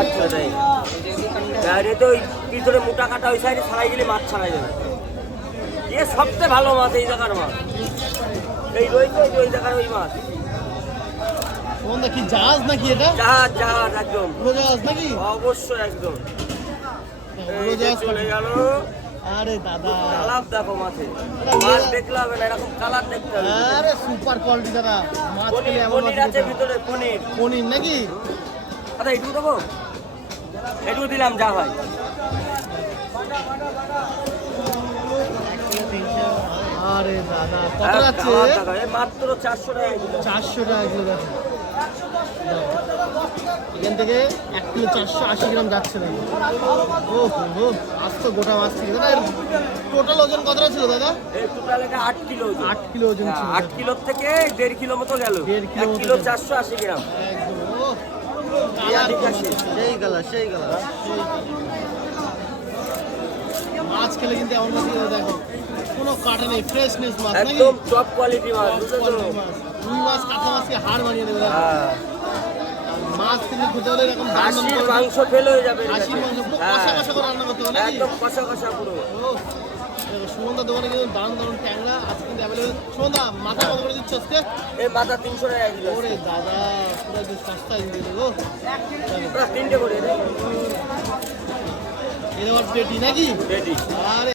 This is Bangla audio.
খাচ্ছে তাই বাইরে তো ওই ভিতরে মোটা কাটা ওই সাইডে ছাড়াই গেলে মাছ ছাড়াই যাবে এ সবচেয়ে ভালো মাছ এই জায়গার মাছ এই রয়েছে ওই জায়গার ওই মাছ কোনটা কি জাহাজ নাকি এটা? জাহাজ জাহাজ একদম উড়ো জাহাজ নাকি? অবশ্যই একদম উড়ো জাহাজ চলে গেল আরে দাদা কালার দেখো মাছে মাছ দেখলে হবে না এরকম কালার দেখতে হবে আরে সুপার কোয়ালিটি দাদা মাছ খেলে এমন মাছ পনির আছে ভিতরে পনির পনির নাকি? আচ্ছা এইটুকু দেবো এইটুকু দিলাম যা হয় আরে দাদা কত যাচ্ছে? মাত্র 400 টাকা 400 টাকা কিলো যাচ্ছে এখান থেকে 1 কিলো 480 গ্রাম যাচ্ছে না ও হো আজ তো গোটা মাছ থেকে দাদা টোটাল ওজন কতটা ছিল দাদা? এই টোটাল এটা 8 কিলো 8 কিলো ওজন ছিল 8 কিলো থেকে 1.5 কিলো মতো গেল 1 কিলো 480 গ্রাম একদম ও কালার সেই কালার সেই কালার মাছ খেলে কিন্তু এমন মাছ দেখো কোনো কাটা নেই ফ্রেশনেস মাছ নাকি একদম টপ কোয়ালিটি মাছ বুঝছো তো রুই মাছ কাঁচা মাছকে হাড় বানিয়ে দেবে হ্যাঁ মাছ কিন্তু খেতে হলে এরকম খাসির মাংস ফেল হয়ে যাবে খাসির মাংস পুরো কষা কষা করে রান্না করতে হবে নাকি একদম কষা কষা পুরো সুমনদা দোকানে কিন্তু দারুণ দারুণ ট্যাংরা আজকে কিন্তু অ্যাভেলেবেল সুমনদা মাথা কত করে দিচ্ছ আজকে এই মাথা 300 টাকা কিলো ওরে দাদা পুরো একদম সস্তায় দিয়ে দেবো পুরো তিনটে করে রে এটা আবার পেটি নাকি রেডি আরে